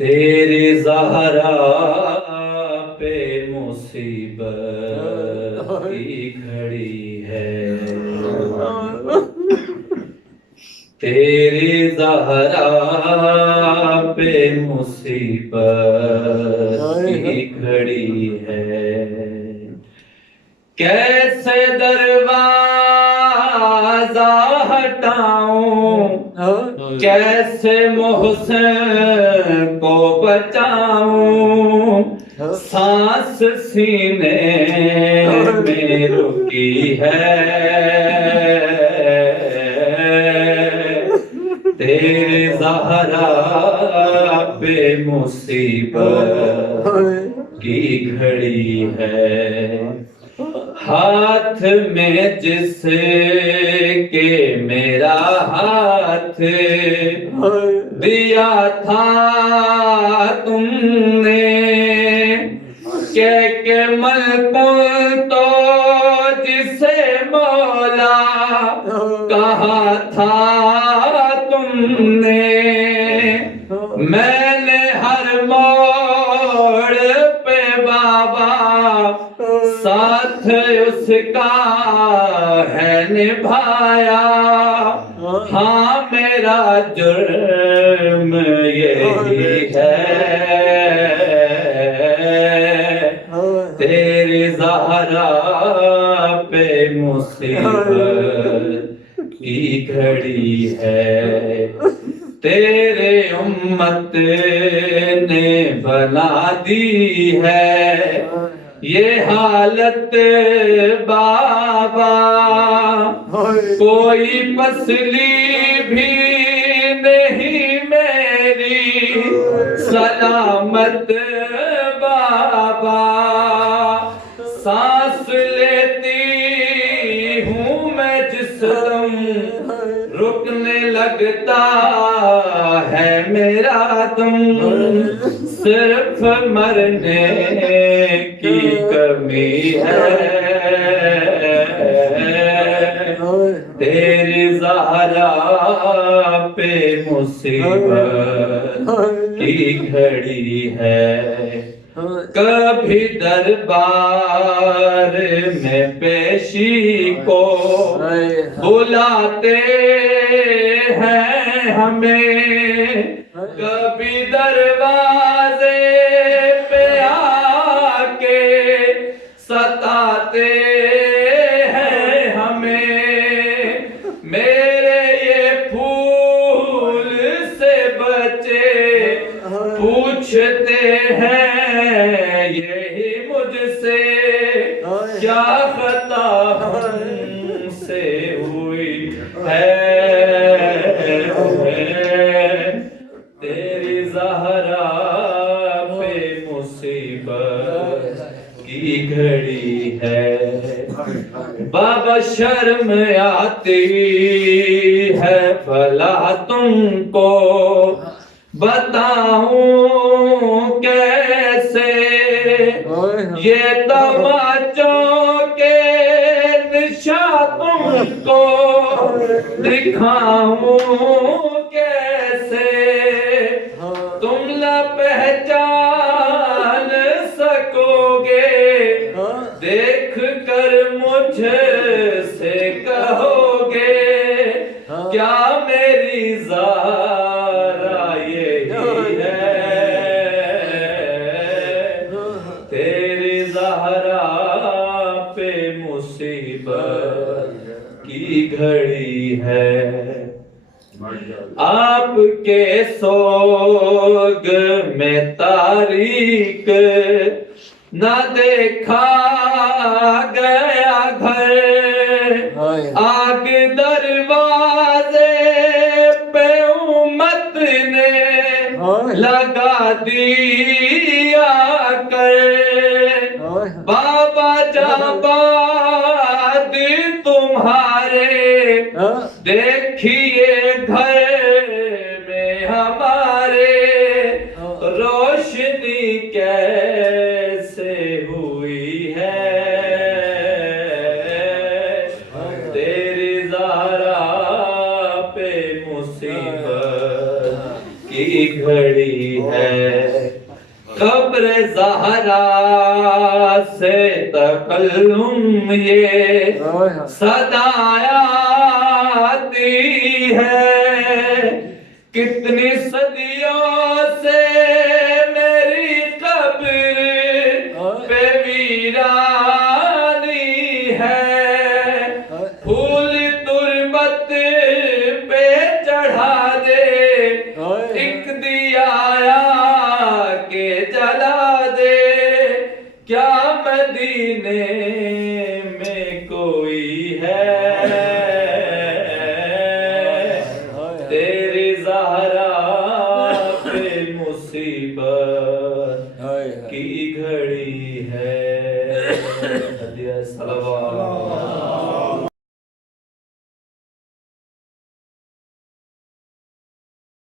تیری زہرا پہ مصیبت کی گھڑی ہے، تیری زہرا پہ مصیبت کی گھڑی ہے، کیسے دروازہ ہٹاؤں، کیسے محسن کو بچاؤں، سانس سینے میں رکی ہے، تیری زہرا پہ مصیبت کی گھڑی ہے، ہاتھ میں جس کے میرا ہاتھ دیا تھا تم نے، کہ ملک تو جسے مولا کہا تھا تم نے، میں نے ہر موڑ پہ بابا ساتھ اس کا ہے نبھایا، ہاں میرا جرم یہی ہے، تیری زہرا پہ مصیبت کی گھڑی ہے، تیرے امت نے بنا دی ہے یہ حالت بابا، کوئی پسلی بھی نہیں میری سلامت بابا، سانس لیتی ہوں میں جس دم رکنے لگتا ہے میرا دم، صرف مرنے کی کمی ہے، تیری زہرا پہ مصیبت کی گھڑی ہے، کبھی دربار میں پیشی کو بلاتے ہیں ہمیں، کبھی دروازے پہ آ کے ستاتے ہیں ہمیں، میرے یہ پھول سے بچے پوچھتے ہیں یہی مجھ سے، کیا خطا ہم سے ہوئی ہے، تیری زہرا پہ مصیبت کی گھڑی ہے، بابا شرم آتی ہے بھلا تم کو بتاؤں کیسے، یہ تماچوں کے نشان تم کو دکھاؤں کیسے، تم نہ پہچان سکو گے، دیکھ کر مجھ سے کہو گے کیا میری زہرا یہی ہے، تیری زہرا پہ مصیبت کی گھڑی ہے، آپ کے سوگ میں تاریک نہ دیکھا گیا گھر، آگ دروازے پہ امت نے لگا دیا کر، بابا جاباد تمہارے دیکھیے گھر میں ہمارے روشنی کیسے ہوئی ہے، زہرا سے تکلم یہ صدایا آتی ہے، کتنی صدیوں سے میری قبر پہ ویرانی ہے، پھول تربت پہ چڑھا دے ایک دیا کے جلا دے، کیا مدینے میں کوئی ہے تیری زہرا پہ مصیبت کی گھڑی ہے۔ صلوات